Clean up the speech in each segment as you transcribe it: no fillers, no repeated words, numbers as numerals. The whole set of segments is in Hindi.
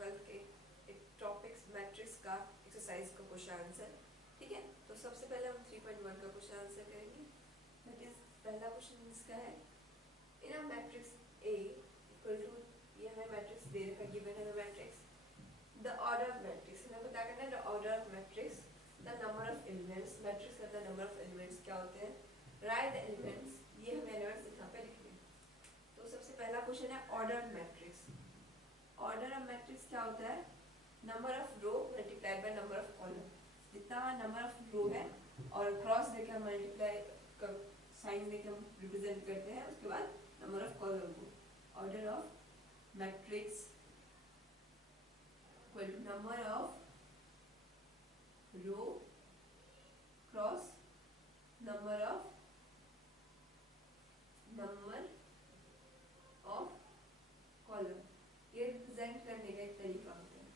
12th के एक टॉपिक्स मैट्रिक्स का एक्सरसाइज का क्वेश्चन आंसर। ठीक है, तो सबसे पहले हम 3.1 का क्वेश्चन आंसर करेंगे। दैट इज पहला क्वेश्चन इसका है, in a matrix A equal to, ये हमें मैट्रिक्स दे रखा है, गिवन है the matrix, the order of matrix, हमें पता करना है the order of matrix, the number of elements, matrix का द नंबर ऑफ एलिमेंट्स क्या होते हैं, राइट द एलिमेंट्स, ये हमें एलिमेंट्स यहाँ पे लिखने हैं। तो सबसे पहला क्वेश्चन है order of matrix. Order of matrix क्या होता है, number of row multiplied by number of column. जितना नंबर ऑफ रो है और क्रॉस देकर हम मल्टीप्लाई कर साइन देकर हम रिप्रेजेंट करते हैं, उसके बाद नंबर ऑफ कॉलम को। Order of matrix equal to number of row cross number of column. ये रिप्रेजेंट करने का एक तरीका होता है।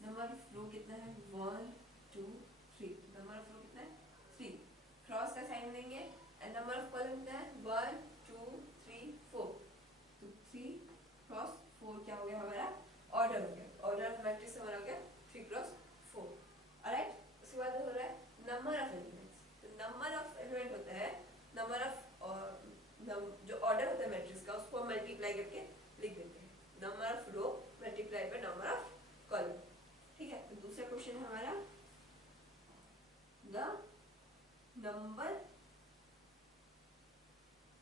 नंबर ऑफ रो कितना है, 1 2 3, नंबर ऑफ रो कितना है 3, क्रॉस का साइन देंगे, एंड नंबर ऑफ कॉलम कितना है 1 2 3 4, तो 3 क्रॉस 4 क्या हो गया हमारा ऑर्डर हो गया। ऑर्डर ऑफ मैट्रिक्स हमारा हो गया 3 क्रॉस 4। ऑलराइट, उसके बाद हो रहा है नंबर ऑफ एलिमेंट्स। तो नंबर ऑफ एलिमेंट होता है नंबर ऑफ जो ऑर्डर होता है मैट्रिक्स का, उसको हम मल्टीप्लाई करके लिख देते हैं, number of row multiply by number of column. ठीक है, तो दूसरा क्वेश्चन है हमारा, the number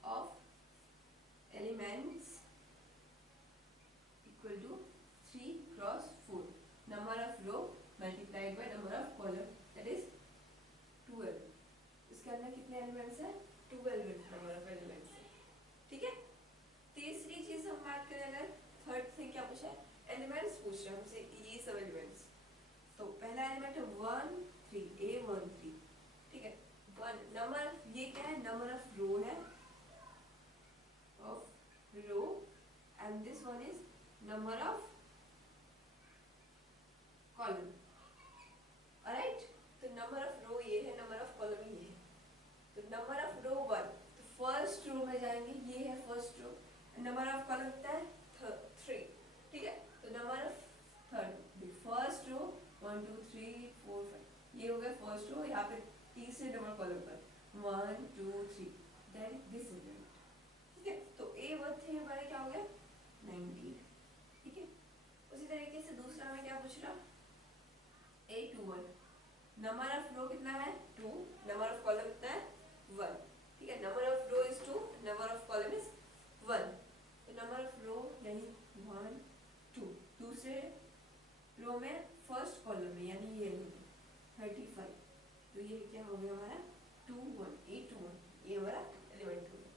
of elements equal to 3 cross 4, number of row multiplied by number of column, that is 12। इसके अंदर कितने एलिमेंट्स हैं, 12 नंबर ऑफ एलिमेंट्स है। ठीक है, तीसरी चीज हम बात करें, अगर थर्ड थिंग क्या पूछा है, एलिमेंट्स पूछ रहे हैं हमसे, ये सब एलिमेंट्स। तो पहला एलिमेंट है 1 3, A1 3। ठीक है, 1 नंबर, ये क्या है, नंबर ऑफ रो है, of row, and this one is number of column. Alright, तो नंबर ऑफ रो ये है, नंबर ऑफ कॉलम ये है। तो नंबर ऑफ रो 1, तो फर्स्ट रो में जाएंगे, ये है first row, number of column कितना है 3। ठीक है, तो number of third, first row 1 2 3 4 5, ये हो गया फर्स्ट रो। यहाँ पे तीसरे नंबर कॉलम पर 1 2 3, दैट इज दिस एलिमेंट। ठीक है, तो A1 3 हमारे क्या हो गया 19। ठीक है, उसी तरीके से दूसरा में क्या पूछ रहा, A21, नंबर ऑफ रो कितना है 2, नंबर ऑफ कॉलम कितना है 1। ठीक है, number of row is 2, number of column is 1। तो नंबर ऑफ रो यानी 1 2, दूसरे रो में फर्स्ट कॉलम में यानी ये 35, तो ये क्या हो गया हमारा 2 1, A21, ये हमारा एलिमेंट हो गया।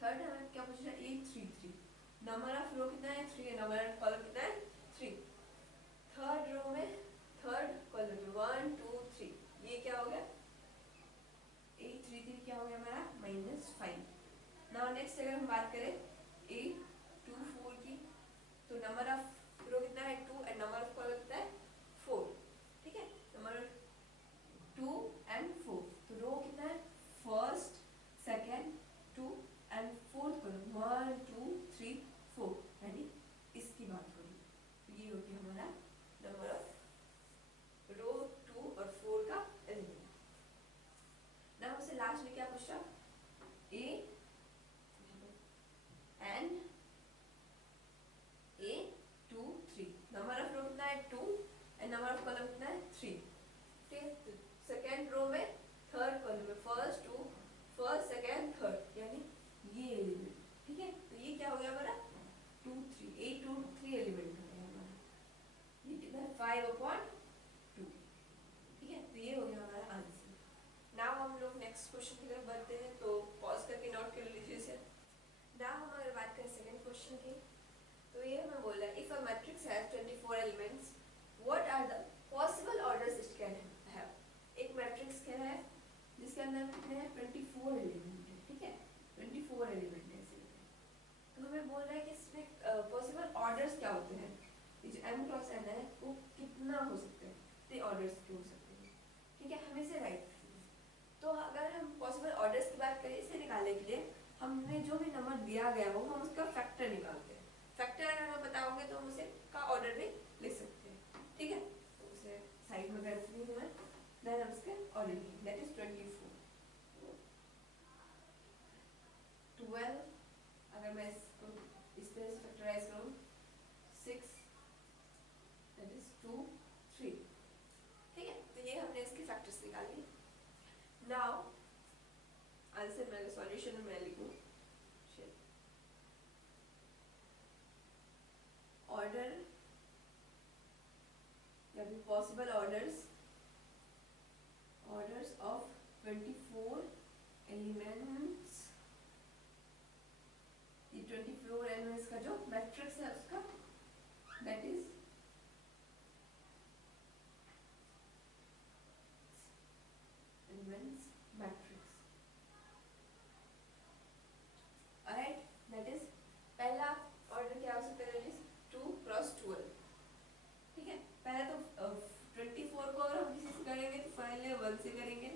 थर्ड हमें क्या पूछ रहा है, A33, नंबर ऑफ रो कितना है 3, नंबर ऑफ कॉलम कितना है 3। थर्ड रो में थर्ड कॉलम में 1 2 3, ये क्या हो गया A33 क्या हो गया हमारा -5। नाउ नेक्स्ट अगर हम बात करें A24 की, तो नंबर ऑफ रो कितना है 2, एंड नंबर ऑफ कॉलम कितना है 4। ठीक है, नंबर 2 एंड 4, तो रो कितना है first second 2 and fourth column 1 2 3 4, यानी इसकी बात करूँ तो ये हो गया हमारा नंबर ऑफ रो 2 और 4 का एलिमेंट। ना हमसे लास्ट में क्या पूछा, A and A23, number of row कितना है 2, एंड नंबर ऑफ कॉलम कितना है 3। ठीक है, सेकेंड रो में थर्ड कॉलम में फर्स्ट 2 फर्स्ट सेकेंड थर्ड, यानी ये एलिमेंट। ठीक है, तो ये क्या हो गया हमारा 2 3, A23 एलिमेंट हो गया हमारा, ये कितना है 5/2। ठीक है, तो ये हो गया हमारा आंसर। नाउ हम लोग नेक्स्ट क्वेश्चन की तरफ बढ़ते हैं, तो पॉज करके नोट कर लीजिए इसे। नाउ हम अगर बात करें सेकंड क्वेश्चन की, तो ये हमें बोल रहा है, if a matrix has 24 elements, what are the possible orders it can have. एक मैट्रिक्स क्या है जिसके अंदर कितने हैं 24 एलिमेंट है। ठीक है, 24 एलिमेंट है ऐसे, तो हमें बोल रहा है कि इसमें पॉसिबल ऑर्डर्स क्या होते हैं, ये जो m क्रॉस n है वो कितना हो सकते हैं, कितने ऑर्डर्स के हो सकते हैं। ठीक है, हमें से राइट, तो अगर हम पॉसिबल ऑर्डर्स की बात करें, इसे निकालने के लिए हमने जो भी नंबर दिया गया हो हम उसका फैक्टर निकालते हैं। फैक्टर अगर हमें पता होंगे तो हम उसे का ऑर्डर भी already, that is 24. 12, अगर मैं इसको इस तरह से फैक्टराइज करूँ, 6, that is 2, 3. ठीक है, तो ये हमने इसके फैक्टर्स निकाल लिए. नाउ आंसर में सॉल्यूशन में लिखूँ ऑर्डर या भी पॉसिबल ऑर्डर्स ऑफ 24 एलिमेंट्स. ये 24 एलिमेंट्स का जो मैट्रिक्स है उसका that is elements matrix. Alright, that is पहला ऑर्डर क्या हो सकता है, दैट इज 2 क्रॉस 12. ठीक है, पहले तो 24 को अगर हम किसी से करेंगे तो पहले 1 से करेंगे.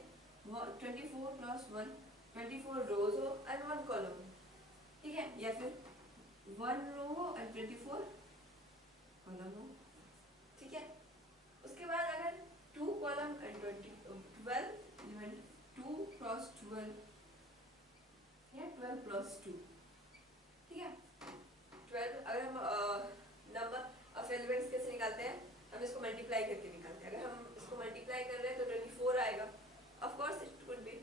24 क्रॉस 1, 24 रोज हो एंड 1 कॉलम. ठीक है, या फिर 1 रो हो एंड 24 कॉलम हो. ठीक है, उसके बाद अगर 2 कॉलम एंड 12 एलिमेंट, 2 क्रॉस 12 या 12 प्लस 2. ठीक है, 12 अगर हम नंबर ऑफ एलिमेंट्स कैसे निकालते हैं, हम इसको मल्टीप्लाई करके निकालते हैं. अगर हम इसको मल्टीप्लाई कर रहे हैं तो 24 आएगा. Of course it could be,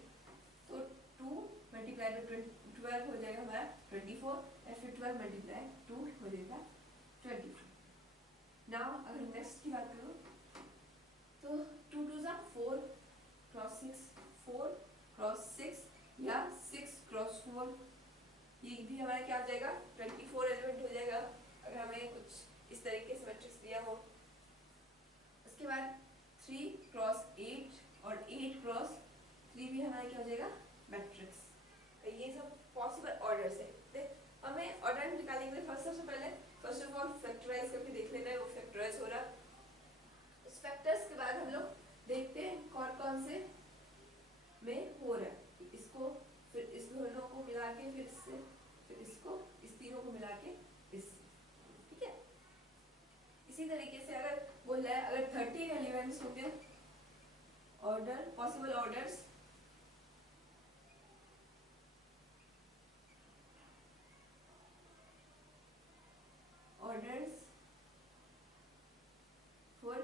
तो 2 मल्टीप्लाई बाय 12 हो जाएगा हमारा 24 और फिर 12 मल्टीप्लाई 2 हो जाएगा 24. नाउ अगर नेक्स्ट की बात करूं तो 2 2 जा 4 क्रॉस 6, 4 क्रॉस 6 या 6 क्रॉस 4. ये भी हमारा क्या हो जाएगा, 24 एलिमेंट हो जाएगा अगर हमें कुछ इस तरीके से मैट्रिक्स दिया हो. उसके बाद 3 क्रॉस 8 और 8 क्रॉस 3 भी हमारा क्या हो जाएगा, मैट्रिक्स. ये सब पॉसिबल ऑर्डर्स है. हमें ऑर्डर निकालने के लिए सबसे पहले फर्स्ट ऑफ ऑल फैक्टराइज करके देख लेना है वो फैक्टराइज हो रहा. उस फैक्टर्स के बाद हम लोग देखते हैं कौन कौन से में हो रहा है. इसको फिर इस दोनों को मिला के फिर इससे, फिर इसको, इस तीनों को मिला के इससे. ठीक है, इसी तरीके से अगर बोल रहा है अगर 13 एलिमेंट्स होंगे, order possible orders orders for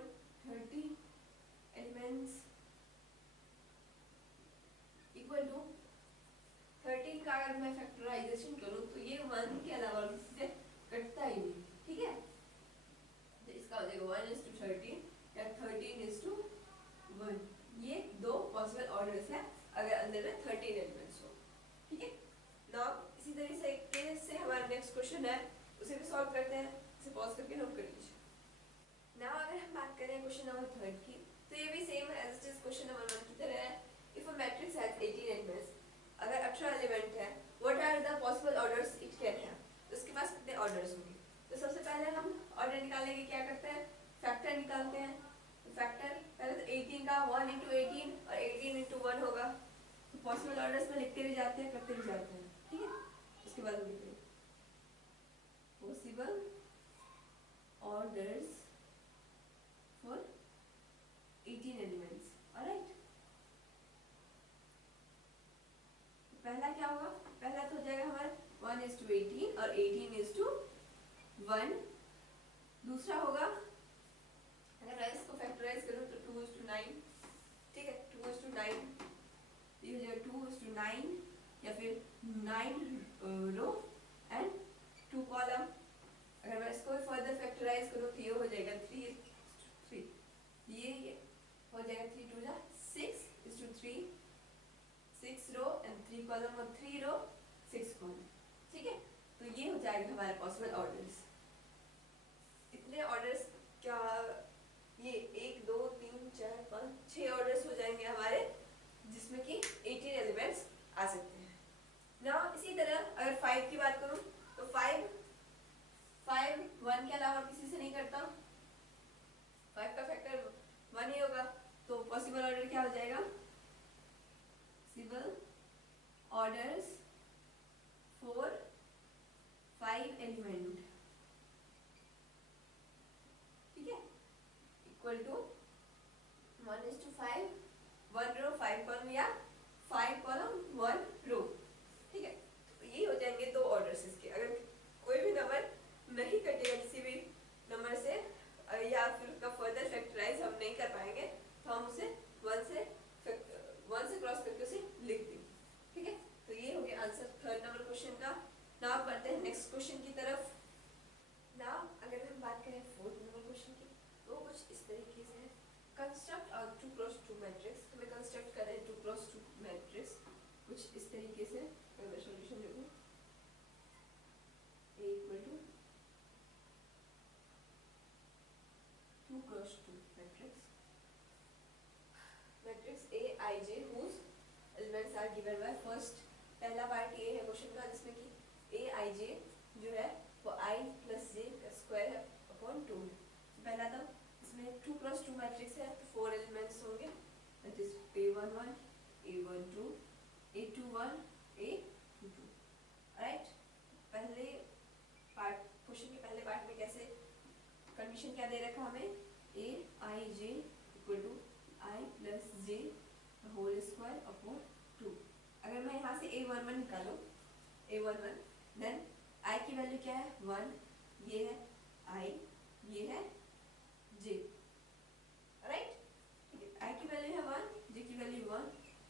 30 elements equal to 13 का अगर मैं फैक्टराइजेशन करूं तो ये 1 के अलावा किसी से कटता ही नहीं. ठीक है, तो इसका हो जाएगा 1:13 या 13:1. ये दो पॉसिबल ऑर्डर्स है अगर अंदर में 13 एलिमेंट्स हो. ठीक है, नाउ इसी तरीके से हमारा नेक्स्ट क्वेश्चन है, उसे भी सॉल्व करते हैं. इसे पॉज करके नोट कर लीजिए. नाउ अगर हम बात करें क्वेश्चन नंबर 3 की, तो ये भी same as it is question number 1 की तरह है. If a matrix has 18 elements, अगर 18 एलिमेंट है, what are the possible orders it can have. तो इसके पास कितने ऑर्डर्स होंगे. तो सबसे पहले हम ऑर्डर निकालने के क्या करते हैं, फैक्टर निकालते हैं. तो फैक्टर पहले तो 18 का 1 * 18 और 18 * 1 होगा. तो पॉसिबल ऑर्डर्स में लिखते भी जाते हैं, करते भी जाते हैं. ठीक है, उसके बाद हम लिखते हैं possible orders for 18 elements. alright, पहला क्या होगा, पहला तो हो जाएगा हमारा 1:18 और 18:1. दूसरा होगा अगर मैं इसको फैक्टराइज करूं तो 2:9. ठीक है, 2:9 ये हो जाएगा 2:9 या फिर 9 रो एंड 2 कॉलम. अगर मैं इसको फर्दर फैक्टराइज करूं तो ये हो जाएगा 3. ये हो जाएगा 3 2 जा 6:3, 6 रो एंड 3 कॉलम और 3 रो 6 कॉलम. ठीक है, तो ये हो जाएगा हमारे पॉसिबल ऑर्डर्स. इतने ऑर्डर्स क्या, ये 1 2 3 4 5 6 ऑर्डर्स हो जाएंगे हमारे, जिसमें कि 18 एलिमेंट्स आ सकते हैं. नाउ इसी तरह अगर 5 की बात करूं तो 5 1 के अलावा किसी से नहीं करता. 5 का फैक्टर 1 ही होगा. तो पॉसिबल ऑर्डर क्या हो जाएगा, पॉसिबल ऑर्डर्स फॉर 5 एलिमेंट. ठीक है, equal to 1:5, 1 row are given by first, पहला पार्ट ये है क्वेश्चन का जिसमें कि ए आई जे जो है वो आई प्लस जे का स्क्वायर है अपॉन 2 है। तो पहला तो इसमें 2 क्रॉस 2 मैट्रिक्स है तो 4 एलिमेंट्स होंगे, that is A11 A12 A21 A22। Right, पहले पार्ट क्वेश्चन के पहले पार्ट में कैसे कंडीशन क्या दे रखा हमें, A I J equal to I plus J whole square upon 2। अगर मैं यहाँ से A11 निकालूं, A11 देन आई की वैल्यू क्या है 1, ये है आई, ये है जे। राइट, ठीक है, आई की वैल्यू है 1, जे की वैल्यू 1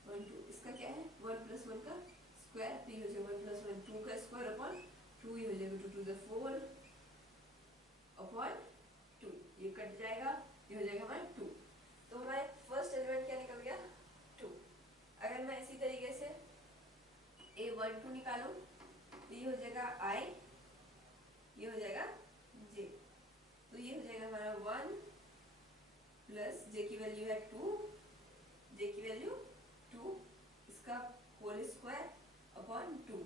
1 2, इसका क्या है 1 प्लस 1 का स्क्वायर, तो ये हो जाएगा 1 प्लस 1 2 का स्क्वायर अपॉन 2, ये हो जाएगा 2 टू द 4 अपॉन 2, ये कट जाएगा, ये हो जाएगा हमारा 2। तो हमारे फर्स्ट एलिमेंट क्या निकल गया 2। अगर मैं इसी तरीके से A12 निकालूं तो ये हो जाएगा I, ये हो जाएगा J, तो ये हो जाएगा हमारा 1 प्लस J की वैल्यू है 2, J की वैल्यू 2, इसका होल स्क्वायर अपॉन 2।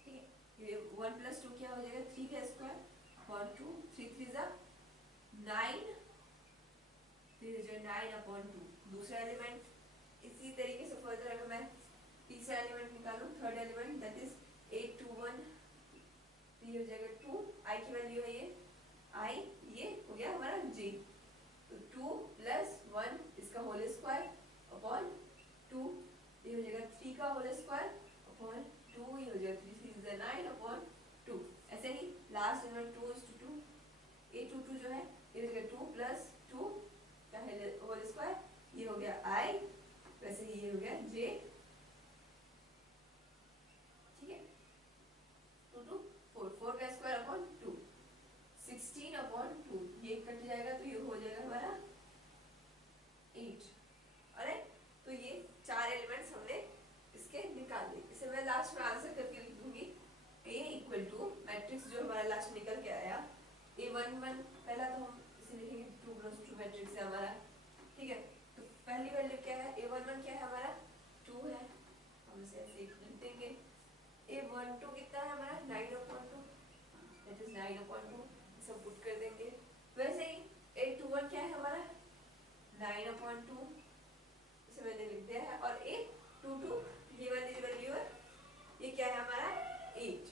ठीक है, ये 1 प्लस 2 क्या हो जाएगा 3 का स्क्वायर अपॉन 2, 3 3 जा 9, तो ये जो 9 अपॉन 2। दूसरा एलिमेंट इसी तरीके से फर्दर अगर मैं तीसरा एलिमेंट निकालूं, थर्ड एलिमेंट दैट इज 821, तो ये हो जाएगा 2, आई की वैल्यू है ये आई, ये हो गया हमारा जे, तो 2 प्लस 1 इसका होल स्क्वायर अपॉन 2, ये हो जाएगा 3 का होल स्क्वायर अपॉन 2, ये हो जाएगा 3 3 is 9 अपॉन 2। ऐसे ही last element 2 is to 2, A22 जो है ये हो जाएगा 2 प्लस 2 का होल स्क्वायर, ये हो गया आई, वैसे ही ये हो गया जे। ठीक है, 2 2 4 4 का स्क्वायर अपॉन 2, 16 अपॉन 2, ये कट जाएगा तो ये हो जाएगा हमारा 8। ऑलराइट, तो ये 4 एलिमेंट्स हमने इसके निकाल दिए। इसे मैं लास्ट में आंसर करके लिख दूंगी, A इक्वल टू मैट्रिक्स जो हमारा लास्ट निकल के आया A11, पहला तो हम इसे लिखेंगे 2 क्रॉस 2 मैट्रिक्स है हमारा। ठीक है, तो पहली वैल्यू क्या है A11 क्या है हमारा 2 है, हम इसे ऐसे लिख देंगे। A12 कितना है हमारा 9/2, दैट इज 9/2, सब पुट कर देंगे। वैसे ही A21 क्या है हमारा 9/2, इसे मैंने लिख दिया है। और A22 ये वाली वैल्यू है, ये क्या है हमारा 8,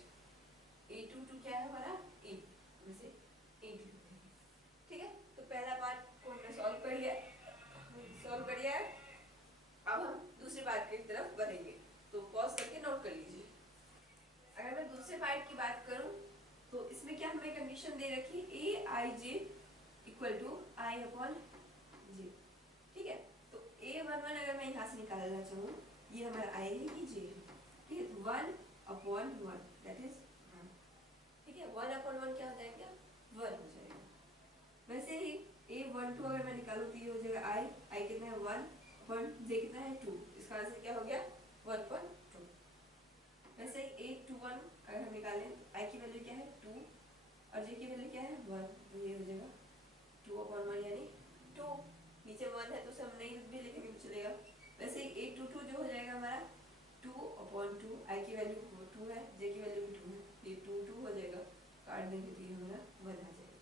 A22 क्या है हमारा 8, हम इसे 8 लिख देंगे। ठीक है, तो पहला पार्ट को हमने सॉल्व कर लिया है। अब हम दूसरे पार्ट की तरफ बढ़ेंगे, तो पॉज करके नोट कर लीजिए। अगर मैं दूसरे पार्ट की बात करूं तो इसमें क्या हमें कंडीशन दे रखी ए I J equal to I upon जे। ठीक है, तो A11 अगर मैं यहाँ से निकालना चाहूँ, ये हमारा आई है, ये जे है। ठीक है, तो 1/1 दैट इज 1। ठीक है, 1/1 क्या हो जाएगा 1 हो जाएगा। वैसे ही A12 अगर मैं निकालूं तो ये हो जाएगा आई कितना है 1 अपॉन जे कितना है 2, इसका आंसर क्या हो गया 1/2। वैसे ही A21 अगर हम निकालें तो आई की वैल्यू क्या है 2 और जे की वैल्यू क्या है 1, तो ये हो जाएगा 2/1 यानी 2, नीचे 1 है तो उसे हम नहीं भी लिखेंगे तो चलेगा। वैसे ही A22 जो हो जाएगा हमारा 2/2, आई की वैल्यू 2 है, जे की वैल्यू भी 2 है, ये 2 2 हो जाएगा, काट देंगे तो ये हमारा 1 आ जाएगा।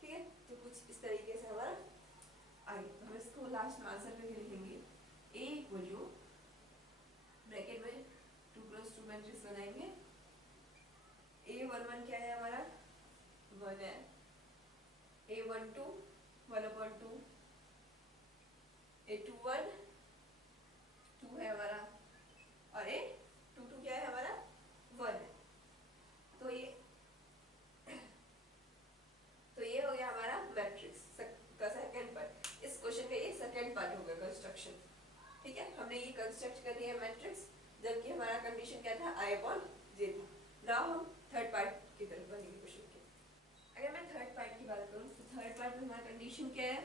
ठीक है, तो कुछ इस तरीके से हमारा आगे, तो हम इसको लास्ट में आंसर करके लिखेंगे A इक्वल टू ब्रैकेट में 2 क्रॉस 2 मैट्रिक्स बनाएंगे। A11 क्या है हमारा 1 है, A12 1/2, A21 2 है हमारा, और A22 क्या है हमारा 1 है। तो ये हो गया हमारा मैट्रिक्स का सेकंड पार्ट। इस क्वेश्चन का ये सेकंड पार्ट होगा कंस्ट्रक्शन। ठीक है, हमने ये कंस्ट्रक्ट कर दिया है मैट्रिक्स, जबकि हमारा कंडीशन क्या था I अपॉन जे था। नाउ हम थर्ड पार्ट की तरफ बढ़ेंगे क्वेश्चन के। अगर मैं थर्ड पार्ट की बात करूं तो थर्ड पार्ट में हमारा कंडीशन क्या है,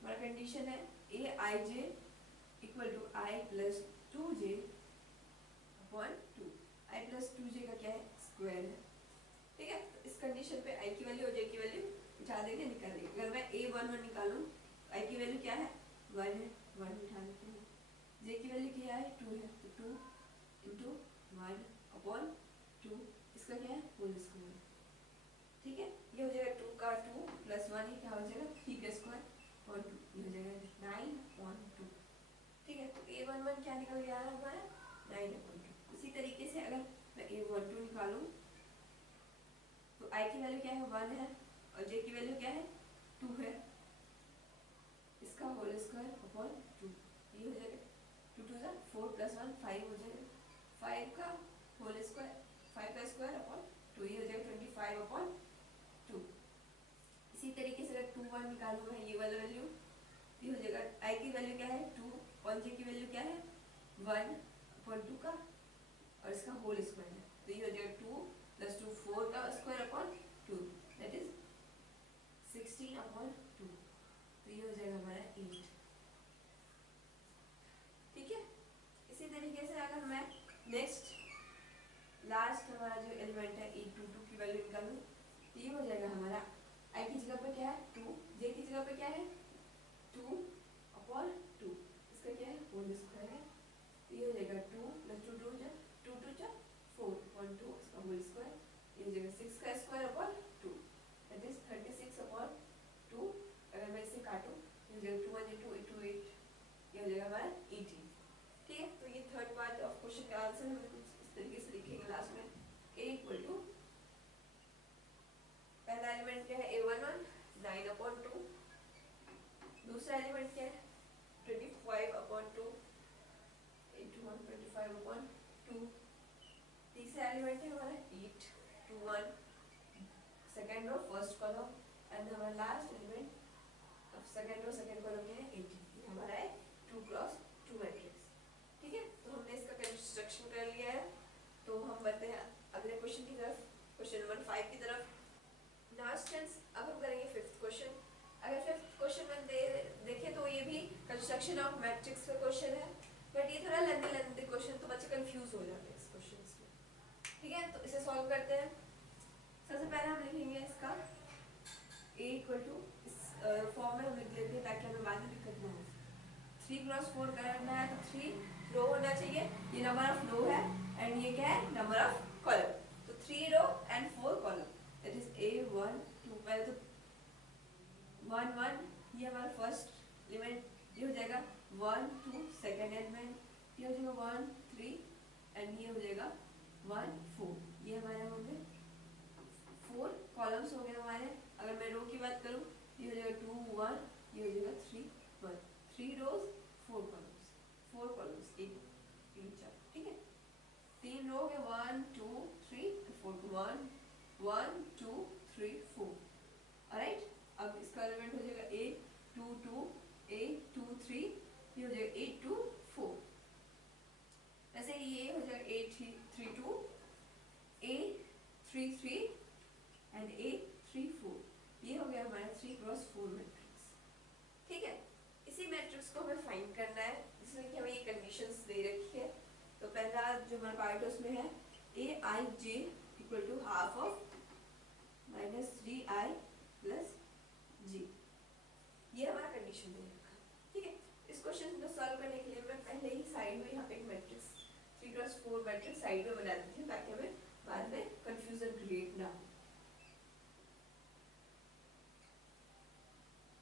हमारा कंडीशन है A I J equal to I plus 2j upon 2। I plus 2j का क्या है स्क्वायर है। ठीक है, तो इस कंडीशन पे आई की वैल्यू और जे की वैल्यू उठा देंगे, निकाल देंगे। अगर मैं A11 निकालूं, आई की वैल्यू क्या है 1 है, 1 उठा देते हैं। जे की वैल्यू क्या है 2 है, तो two into one upon two, इसका क्या है होल स्क्वायर, ठीक है। ये हो जाएगा टू का टू प्लस वन, ये क्या हो जाएगा थ्री का स्क्वायर अपॉन टू, ये हो जाएगा नाइन अपॉन टू, ठीक है। तो ए वन वन क्या निकल गया हमारा नाइन अपॉन टू। उसी तरीके से अगर मैं ए वन टू निकालूं तो आई की वैल्यू क्या है वन है और जे की वैल्यू क्या है टू है, इसका होल स्क्वायर अपॉन टू, ये हो जाएगा टू टू जा फोर प्लस वन फाइव हो जाएगा, फाइव का होल स्क्वायर, फाइव का स्क्वायर अपॉन टू, ये हो जाएगा 25 अपॉन टू। इसी तरीके से अगर टू वन निकालूं मैं ये वाला वैल्यू, ये हो जाएगा आई की वैल्यू क्या है टू और जे की वैल्यू क्या है वन अपॉन टू का और इसका होल स्क्वायर है, तो ये हो जाएगा टू प्लस टू फोर का square upon two, that is 16 upon two, तो ये हो जाएगा हमारा 8, ठीक है। इसी तरीके से अगर मैं नेक्स्ट लास्ट हमारा जो एलिमेंट है 8 टू टू की वैल्यू निकालूं तो ये हो जाएगा हमारा आई की जगह पे क्या है टू, जे की जगह पे क्या है टू अपॉन टू, इसका क्या है होल स्क्वायर है, तो ये हो जाएगा टू प्लस टू टू जा फोर अपॉन टू, इसका होल स्क्वायर, ये हो जाएगा सिक्स का square upon two, that is 36 upon two. अगर मैं इसे काटूं तो हो जाएगा two one two eight two eight, ये हो जाएगा हमारा 18, ठीक है। तो ये थर्ड पार्ट ऑफ क्वेश्चन का आंसर हम कुछ इस तरीके से लिखेंगे लास्ट में, a इक्वल टू पहला एलिमेंट क्या है a11 9 अपॉन टू, दूसरा एलिमेंट क्या है 25 अपॉन टू, 821 25 अपॉन टू, तीसरा एलिमेंट है हमारा 8 2 1 second row first column and हमारा last element of second row second column में है 18, हमारा है 2 क्रॉस 2 मैट्रिक्स, ठीक है। तो हमने इसका कंस्ट्रक्शन कर लिया है, तो हम बढ़ते हैं अगले क्वेश्चन की तरफ, क्वेश्चन नंबर 5 की तरफ। नाउ स्टूडेंट्स अब हम करेंगे फिफ्थ क्वेश्चन। अगर फिफ्थ क्वेश्चन में देखें तो ये भी कंस्ट्रक्शन ऑफ मैट्रिक्स का क्वेश्चन है, बट ये थोड़ा लेंथी क्वेश्चन, तो बच्चे कंफ्यूज हो जाते हैं इस क्वेश्चन में, ठीक है। तो इसे सॉल्व करते हैं। सबसे पहले हम लिखेंगे इसका a इक्वल टू, इस फॉर्म में हम लिख लेते हैं ताकि हमें बाद में दिक्कत ना हो। 3 क्रॉस 4 करना है तो 3 रो होना चाहिए, ये नंबर ऑफ रो है एंड ये क्या है नंबर ऑफ कॉलम, तो 3 row and 4 column, that is a1 2, पहले तो 1 1 ये हमारा फर्स्ट एलिमेंट, ये हो जाएगा 1 2 सेकंड एलिमेंट, ये हो जाएगा 1 3 एंड ये हो जाएगा 1 4, ये हमारे होंगे 4 कॉलम्स हो गए हमारे। अगर मैं रो की बात करूं ये हो जाएगा 2 1, ये हो जाएगा 3 1, 3 रोज 4 कॉलम्स 1 3 4, ठीक है। 3 रो है 1 2 3 4, 1 1 2 3 4, ऑलराइट। अब इसका एलिमेंट हो जाएगा a 2 2 a 2 3, ये हो जाएगा 8 2 4, वैसे ये हो जाएगा a 3 2 a 3 3 एंड a 3 4, ये हो गया हमारा 3 क्रॉस 4 मैट्रिक्स, ठीक है। इसी मैट्रिक्स को हमें फाइंड करना है जिसमें कि हमें ये कंडीशंस दे रखी है। तो पहला जो हमारा पार्ट है उसमें है a I j equal to half of -3i plus j, ये हमारा कंडीशन दे रखा, ठीक है। इस क्वेश्चन को सॉल्व करने के लिए मैं पहले ही साइड में यहाँ पे एक मैट्रिक्स 3 क्रॉस 4 मैट्रिक्स साइड में बना देती हूँ ताकि हमें बाद में कंफ्यूजन क्रिएट ना हो,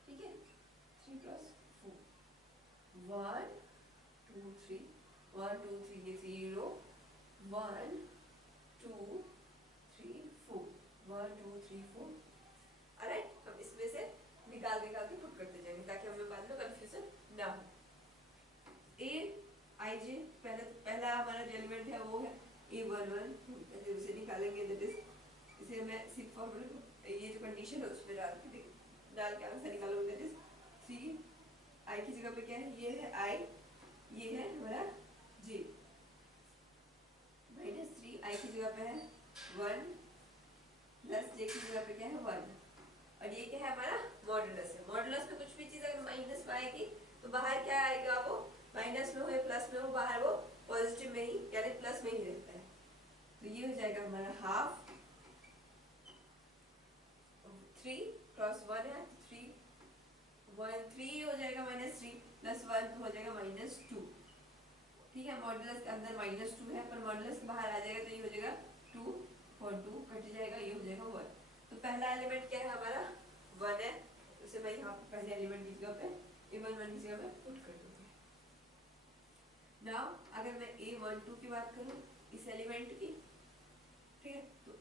ठीक है। 3 क्रॉस 4 1 2 3 1 2 3 ये 0 1 2 3 4 1 2 3 4, ऑलराइट। हम इसमें से निकाल के पुट करते जाएंगे ताकि हमें बाद में कंफ्यूजन ना हो। a I j पहला हमारा जो एलिमेंट है वो है a11, पहले उसे निकालेंगे, दैट इज इसे मैं सिर्फ फॉर्मूला ये जो कंडीशन है उसमें डाल के आंसर निकालूंगा, दैट इज 3 i की जगह पे क्या है ये है i, ये है हमारा j, -3 i की जगह पे है 1 प्लस j की जगह पे क्या है 1, और ये क्या है हमारा मॉडुलस है। मॉडुलस में कुछ भी चीज अगर माइनस में आएगी तो बाहर क्या आएगा, वो माइनस में हो या प्लस में हो, बाहर वो पॉजिटिव में ही यानी प्लस में ही रहता है, तो ये हो जाएगा हमारा हाफ 3 क्रॉस 1 है 3 1 3 हो जाएगा -3 प्लस 1 तो हो जाएगा -2, ठीक है, मॉडुलस के अंदर -2 है, पर मॉडुलस के बाहर आ जाएगा तो ये हो जाएगा 2 और 2 कट जाएगा, ये हो जाएगा 1। तो पहला एलिमेंट क्या है हमारा 1 है, उसे मैं यहाँ पे पहले एलिमेंट की जगह पे a11 की जगह पे पुट कर दूंगी। नाउ अगर मैं a12 की बात करूँ इस एलिमेंट की, ठीक है, तो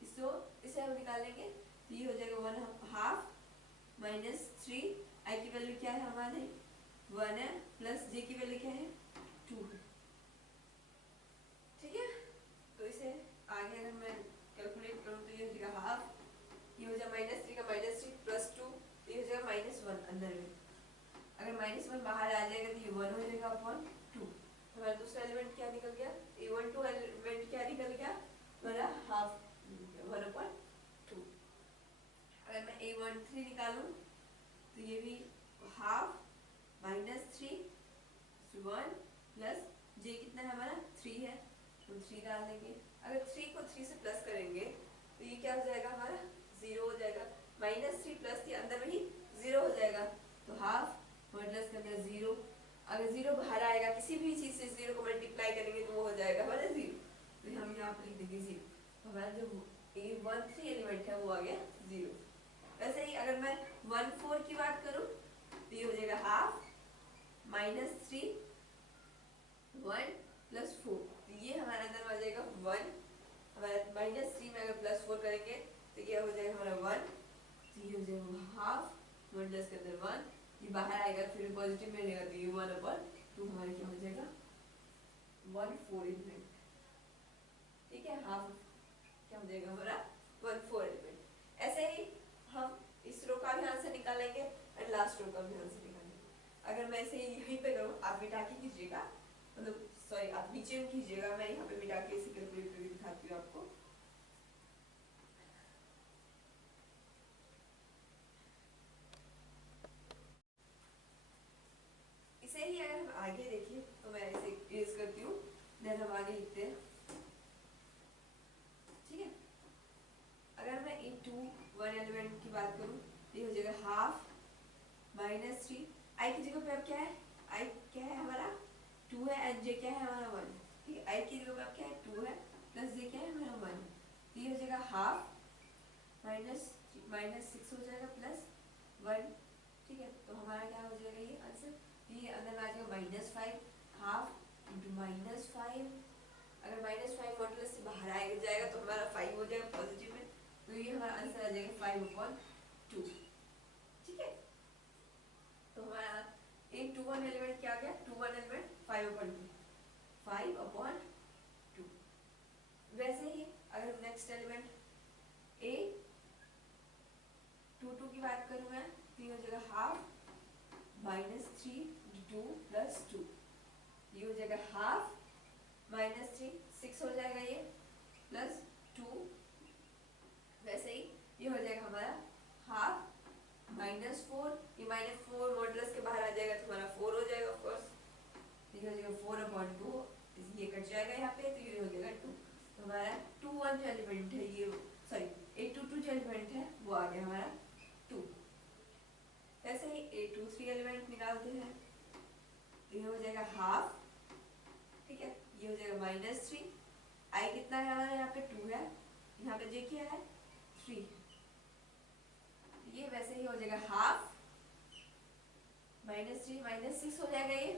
इसे हम निकालेंगे तो ये हो जाएगा 1/2 -3, i की वैल्यू क्या है हमारे 1 है, प्लस j की वैल्यू क्या है 2 है। ठीक है, तो इसे आगे अगर मैं कैलकुलेट करूँ तो ये हो जाएगा हाफ, ये हो जाएगा -3 का -3 प्लस 2, तो ये हो जाएगा -1 अंदर में। अगर -1 बाहर आ जाएगा तो ये 1 हो जाएगा अपॉन 2। हमारा दूसरा एलिमेंट क्या निकल गया, a12 एलिमेंट क्या निकल गया हमारा हाफ 1/2। अगर मैं a13 निकालूं तो ये भी हाफ -3 1 प्लस j कितना है हमारा 3 है, तो 3 डाल देंगे। अगर 3 को 3 से प्लस करेंगे तो ये क्या हो जाएगा हमारा 0 हो जाएगा, -3 प्लस 3 अंदर में ही 0 हो जाएगा, तो हाफ मॉडुलस के अंदर 0। अगर 0 बाहर आएगा किसी भी चीज से 0 को मल्टीप्लाई करेंगे तो वो हो जाएगा हमारा 0, तो हम यहाँ पर लिख देंगे 0। तो हमारा जो a13 एलिमेंट है वो आ गया 0। वैसे ही अगर मैं 14 की बात करूं तो ये हो जाएगा हाफ -3 1 प्लस 4, तो ये हमारे अंदर आ जाएगा 1। हमारा -3 में अगर प्लस 4 करेंगे तो ये हो जाएगा हमारा 1, तो ये हो जाएगा हाफ मॉडुलस के अंदर 1, ये बाहर आएगा फिर पॉजिटिव में रहेगा तो ये 1/2 हमारा क्या हो जाएगा 14 एलिमेंट। ठीक है, हाफ क्या हो जाएगा हमारा 14 एलिमेंट। ऐसे ही हम इस रो का भी आंसर निकालेंगे और लास्ट रो का भी आंसर निकालेंगे। अगर मैं इसे यहीं पे करूँ, आप मिटा के कीजिएगा, मतलब सॉरी आप नीचे में कीजिएगा, मैं यहाँ पे मिटा के इसे कैलकुलेट करके दिखाती हूँ आपको। इसे ही अगर हम आगे देखिए तो मैं इसे इरेज करती हूँ, देन हम आगे लिखते हैं। ठीक है, अगर मैं a21 एलिमेंट की बात करूँ ये हो जाएगा हाफ -3, i की जगह पे अब क्या है, i क्या है हमारा 2 है एंड j क्या है हमारा 1। ठीक है, i की जगह पे अब क्या है 2 है प्लस j क्या है हमारा 1, तो ये हो जाएगा हाफ -6 हो जाएगा प्लस 1। ठीक है, तो हमारा क्या हो जाएगा ये आंसर, ये अंदर में आ जाएगा -5 हाफ इंटू -5। अगर -5 मॉडुलस से बाहर आएगा जाएगा तो हमारा 5 हो जाएगा पॉजिटिव में, तो ये हमारा आंसर आ जाएगा 5/2। ठीक है, तो हमारा a21 एलिमेंट क्या आ गया 21 एलिमेंट 5/2। वैसे ही अगर नेक्स्ट एलिमेंट a22 की बात करूँ मैं तो ये हो जाएगा हाफ -3 2 प्लस 2, ये हो जाएगा हाफ -3 6 हो जाएगा ये प्लस 2। वैसे ही ये हो जाएगा हमारा हाफ -4, ये -4 मॉडुलस के बाहर आ जाएगा तो हमारा 4 हो जाएगा ऑफकोर्स, ये हो जाएगा 4/2, ये कट जाएगा यहाँ पे तो ये हो जाएगा 2। तो हमारा 21 जो एलिमेंट है ये सॉरी a22 जो एलिमेंट है वो आ गया हमारा 2। ऐसे ही a23 एलिमेंट निकालते हैं तो ये हो जाएगा हाफ, ठीक है, ये हो जाएगा -3, i कितना है हमारा यहाँ पे 2 है, यहाँ पे j क्या है 3 है, ये वैसे ही हो जाएगा हाफ -3 -6 हो जाएगा ये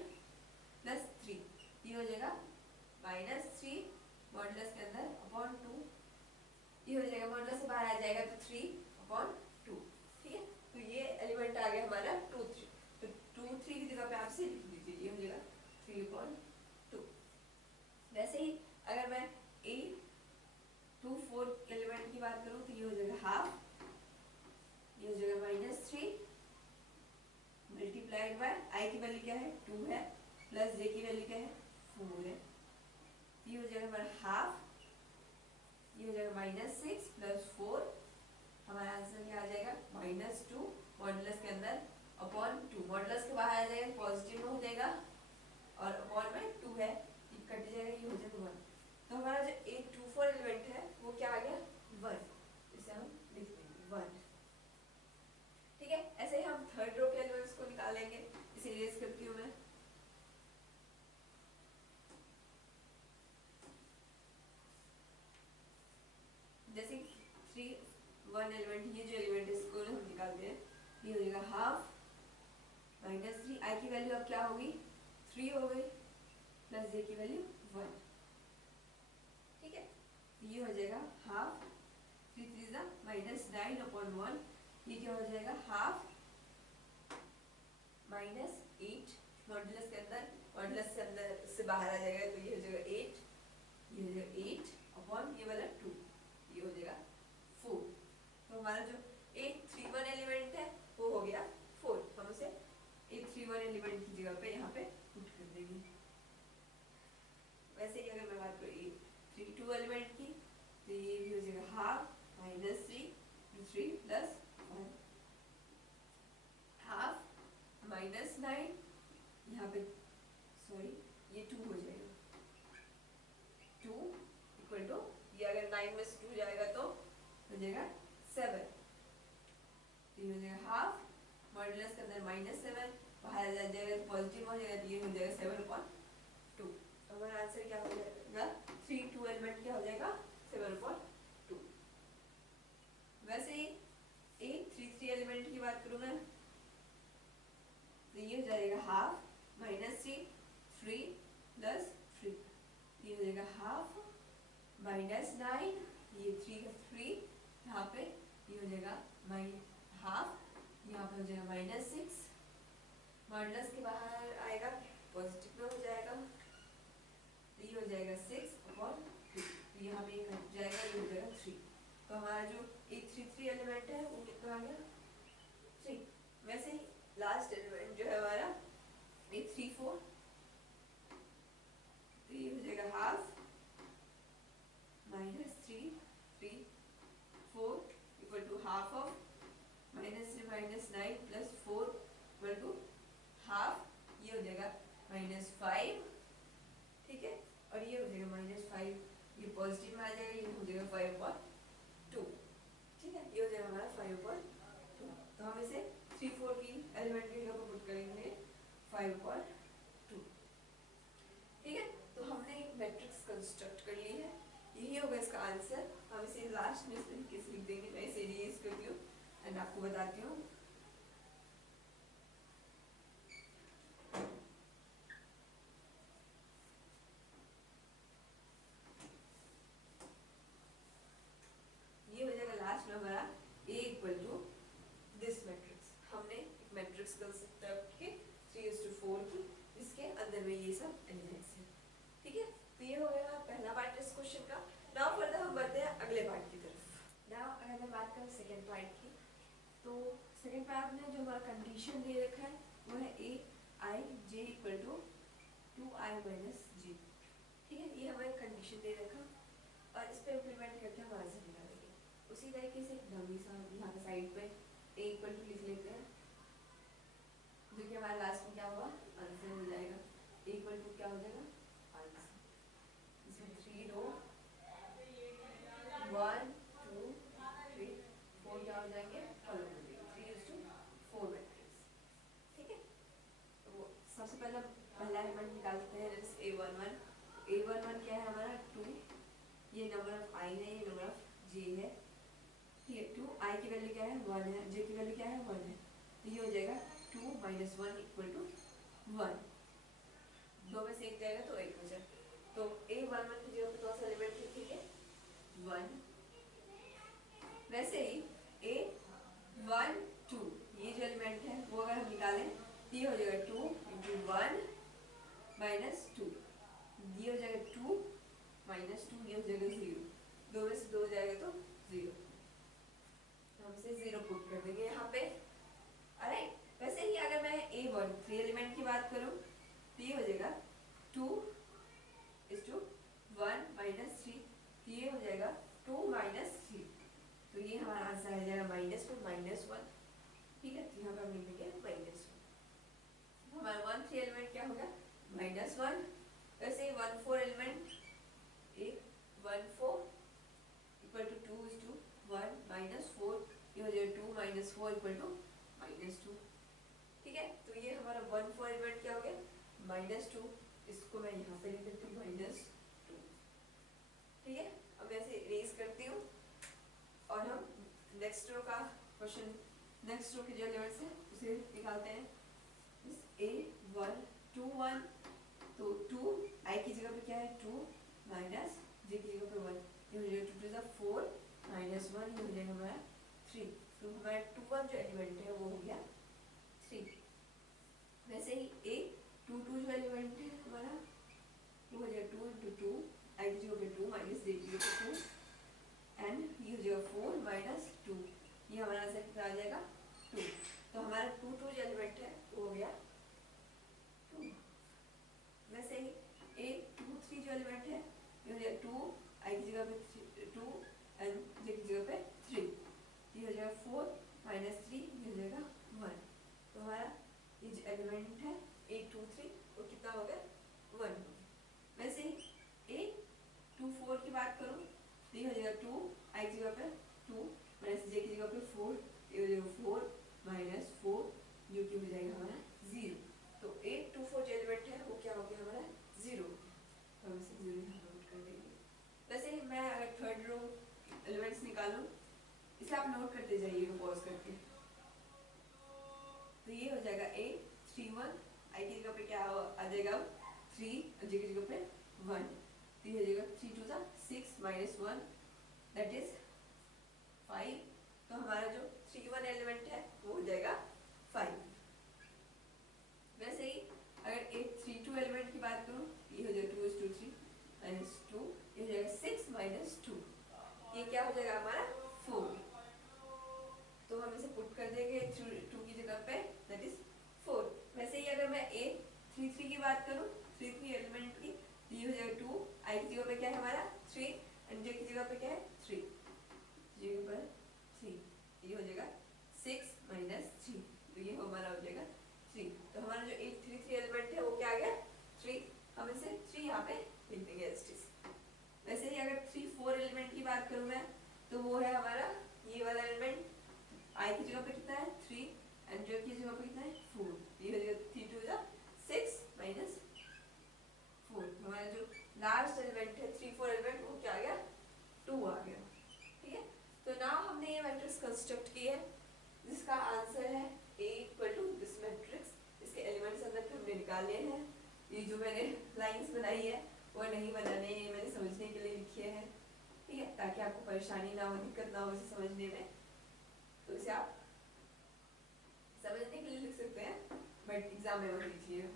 प्लस 3, ये हो जाएगा -3 मॉडुलस के अंदर अपॉन 2, ये हो जाएगा मॉडुलस से बाहर आ जाएगा तो 3/2। ठीक है, तो ये एलिमेंट आ गया हमारा 2 3, तो 2 3 की जगह पे आप से लिख दीजिए, ये हो जाएगा 3/2। वैसे ही अगर मैं a24 एलिमेंट की बात करूँ तो ये हो जाएगा हाफ, ये हो जाएगा -3 मल्टीप्लाइड बाय i की वैल्यू क्या है 2 है प्लस j की वैल्यू क्या है 4 है, ये हो जाएगा हमारा हाफ, ये हो जाएगा -6 प्लस 4, हमारा आंसर क्या आ जाएगा -2 मॉडुलस के अंदर अपॉन 2, मॉडुलस के बाहर आ जाएगा पॉजिटिव में हो जाएगा और अपॉन में 2 है ये कट जाएगा, ये हो जाएगा 1। तो हमारा जो a24 एलिमेंट है वो क्या आ गया 1, इसे हम लिख देंगे 1। ठीक है, ऐसे ही हम थर्ड रो के एलिमेंट्स को निकालेंगे, इसे इरेज करती हूँ मैं। वन एलिमेंट, ये जो एलिमेंट है इसको हम निकालते हैं, ये हो जाएगा हाफ माइनस 3, आई की वैल्यू अब क्या होगी 3 हो गई, प्लस जे की वैल्यू 1, ठीक है। ये हो जाएगा हाफ 3 3 माइनस 9/1, ये क्या हो जाएगा हाफ माइनस 8, मॉड्यूलस के अंदर, मॉड्यूलस से अंदर से बाहर आ जाएगा तो ये हो जाएगा 8, ये हो जाएगा 8 ये वाला 2, ये हो जाएगा 4। तो हमारा जो 831 एलिमेंट है वो हो गया 4, हम उसे 831 एलिमेंट की जगह पे यहाँ पे पुट कर देंगे। वैसे ही अगर मैं बात करूँ 832 एलिमेंट की तो ये भी हो जाएगा half minus 3 plus 1, half minus 9, यहाँ पे सॉरी ये 2 हो जाएगा, 2 इक्वल टू, ये अगर 9 में से 2 जाएगा तो हो जाएगा 7, तो ये हो जाएगा हाफ मॉड्यूलस के अंदर -7 बाहर जा जाएगा तो पॉजिटिव हो जाएगा, तो ये हो जाएगा 7/2। तो हमारा आंसर क्या हो जाएगा 32 एलिमेंट क्या हो जाएगा 7/2। वैसे ही 833 एलिमेंट की बात करूँ मैं तो ये हो जाएगा हाफ माइनस 3 प्लस 3, ये हो जाएगा हाफ माइनस 9, ये 3 का 3 यहाँ पे, ये हो जाएगा हाफ, यहाँ पे हो जाएगा -6, मॉडुलस के बाहर आएगा पॉजिटिव में हो जाएगा, तो ये हो जाएगा 6/2, यहाँ पे कट जाएगा, ये हो जाएगा 3। तो हमारा जो 833 एलिमेंट है वो कितना आ गया 3। वैसे ही लास्ट एलिमेंट जो है हमारा 834, तो ये हो जाएगा half -3 4 equal to half of -3 -9 plus 4 equal to half, ये हो जाएगा -5, ठीक है, और ये हो जाएगा -5, ये पॉजिटिव में आ जाएगा, ये हो जाएगा 5/2, ठीक है, ये हो जाएगा हमारा 5/2। तो हम इसे 3 4 की एलिमेंट की जगह पर पुट करेंगे 5/2, ठीक है। तो हमने एक मैट्रिक्स कंस्ट्रक्ट कर ली है, यही होगा इसका आंसर। हम इसे लास्ट में इस तरीके से लिख देंगे, मैं इसे रीयूज करती हूँ एंड आपको बताती हूँ। ये हो जाएगा लास्ट में हमारा A equal to this matrix, हमने एक मैट्रिक्स कंस्ट्रक्ट की 3:4 की, जिसके अंदर में ये सब एलिमेंट्स हैं, ठीक है। तो ये हो गया पहला पार्ट इस क्वेश्चन का। नाउ फर्दर हम बढ़ते हैं अगले पार्ट की तरफ। नाउ अगर मैं बात करूँ सेकंड पार्ट की, तो सेकंड पार्ट में जो हमारा कंडीशन दे रखा है वो है Aij equal to 2i - j, ठीक है, ये हमारा कंडीशन दे रखा और इस पे इम्प्लीमेंट करके हम आंसर निकालेंगे। उसी तरीके से डमी सा यहाँ पे साइड पे a इक्वल टू लिख लेते हैं, जो कि हमारे लास्ट में क्या होगा आंसर हो जाएगा। a इक्वल टू क्या हो जाएगा आंसर, इसमें 3 रो 1 2 3 4 क्या हो जाएंगे कॉलम हो जाएंगे, 3:4 मैट्रिक्स, ठीक है। तो सबसे पहला एलिमेंट निकालते हैं, जैसे a11 क्या है हमारा 2, ये नंबर ऑफ i है, ये नंबर ऑफ j है, ठीक है। 2 i की वैल्यू क्या है 1 है, j की वैल्यू क्या है 1 है, तो ये हो जाएगा 2 - 1 इक्वल टू 1, दो में से एक जाएगा तो एक बचा, तो a11 की जगह पे कौन सा एलिमेंट लिखेंगे 1। वैसे ही a12 ये जो एलिमेंट है वो अगर हम निकालें तो ये हो जाएगा 2 × 1 - 2, ये हो जाएगा 2 - 2, ये हो जाएगा 0, दो में से दो जाएगा तो 0, हम इसे 0 पुट कर देंगे यहाँ पे। ऑलराइट, वैसे ही अगर मैं a13 एलिमेंट की बात करूँ तो ये हो जाएगा 2 = 1 - 3, तो ये हो जाएगा 2 - 3, तो ये हमारा आंसर आ जाएगा -1, ठीक है। तो यहाँ पे हम लिखेंगे -1, हमारा 13 एलिमेंट क्या होगा -1। वैसे ही 14 एलिमेंट 14 इक्वल टू 2:1 - 4, ये हो जाएगा 2 - 4 इक्वल टू -2, ठीक है। तो ये हमारा 14 एलिमेंट क्या हो गया -2, इसको मैं यहाँ पे लिख देती हूँ -2, ठीक है। अब मैं इसे इरेज करती हूँ और हम नेक्स्ट रो का क्वेश्चन, नेक्स्ट रो के जो एलिमेंट्स है उसे निकालते हैं। A1 2 1, तो 2 I की जगह पे क्या है 2 माइनस J की जगह पे 1, ये हो जाएगा 2 टू द 4 माइनस 1, ये हो जाएगा हमारा 3। तो हमारा 2 1 जो एलिमेंट है वो हो गया 3। वैसे ही A2 2 जो एलिमेंट है हमारा वो हो जाएगा 2 इंटू 2 I की जगह पे 2 माइनस J की जगह पे 2 एंड ये हो जाएगा 4 माइनस 2, ये हमारा आंसर कितना आ जाएगा 2। तो हमारा 2 2 जो एलिमेंट है वो हो गया 2। वैसे ही A2 3 जो एलिमेंट है ये हो जाएगा 2 I की जगह पे 2 एंड J की जगह पे 3, ये हो जाएगा 4 माइनस 3, ये हो जाएगा 1। तो हमारा ये जो एलिमेंट है A2 3 वो कितना हो गया 1। वैसे ही A2 4 की बात करूँ तो ये हो जाएगा 2 I की जगह पे 2 माइनस J की जगह पे 4, ये हो जाएगा 4 माइनस 4, जो कि हो जाएगा हमारा 0। तो 8 2 4 जो एलिमेंट है वो क्या हो गया हमारा 0, तो हम इसे 0 यहाँ नोट कर देंगे। वैसे ही मैं अगर थर्ड रो एलिमेंट्स निकालूं, इसे आप नोट करते जाइएगा पॉज करके। तो ये हो जाएगा A 3 1, I की जगह पे क्या आ जाएगा 3, J की जगह पे 1, तो ये हो जाएगा 3 2 6 माइनस 1 दैट इज 5। तो हमारा जो 3 1 एलिमेंट है वो हो जाएगा 5। वैसे ही अगर एक 3 2 एलिमेंट की बात करूं, ये हो जाएगा 2 is to 3 माइनस 2, ये हो जाएगा 6 माइनस 2, ये क्या हो जाएगा हमारा 4। तो हम इसे पुट कर देंगे 2 की जगह पे दैट इज 4। वैसे ही अगर मैं A 3 3 की बात करूं, 3 3 एलिमेंट की, तो ये हो जाएगा 2 I की जगह पे क्या है हमारा 3 एंड J की जगह पे क्या है 3, J पर 3, ये हो जाएगा 6 माइनस 3, तो ये हमारा हो जाएगा 3। तो हमारा जो 8 3 3 एलिमेंट है वो क्या आ गया 3, हम इसे 3 यहाँ पे लिख देंगे एज इट इज। वैसे ही अगर 3 4 एलिमेंट की बात करूँ मैं, तो वो है हमारा ये वाला एलिमेंट, I की जगह पे कितना है 3 एंड J की जगह पे कितना है 4, ये हो जाएगा 3 2 6 माइनस 4। हमारा जो लास्ट एलिमेंट है 3 4 एलिमेंट वो क्या आ गया 2 आ गया। ठीक है, तो नाउ हमने ये मैट्रिक्स कंस्ट्रक्ट की है जिसका आंसर है A equal to this matrix. इसके एलिमेंट्स अंदर के हमने निकाल लिए हैं। ये जो मैंने लाइंस बनाई है वो नहीं बनाने, ये मैंने समझने के लिए लिखी है, ठीक है, ताकि आपको परेशानी ना हो, दिक्कत ना हो इसे समझने में। तो इसे आप समझने के लिए लिख सकते हैं बट एग्जाम में मत लिखिए।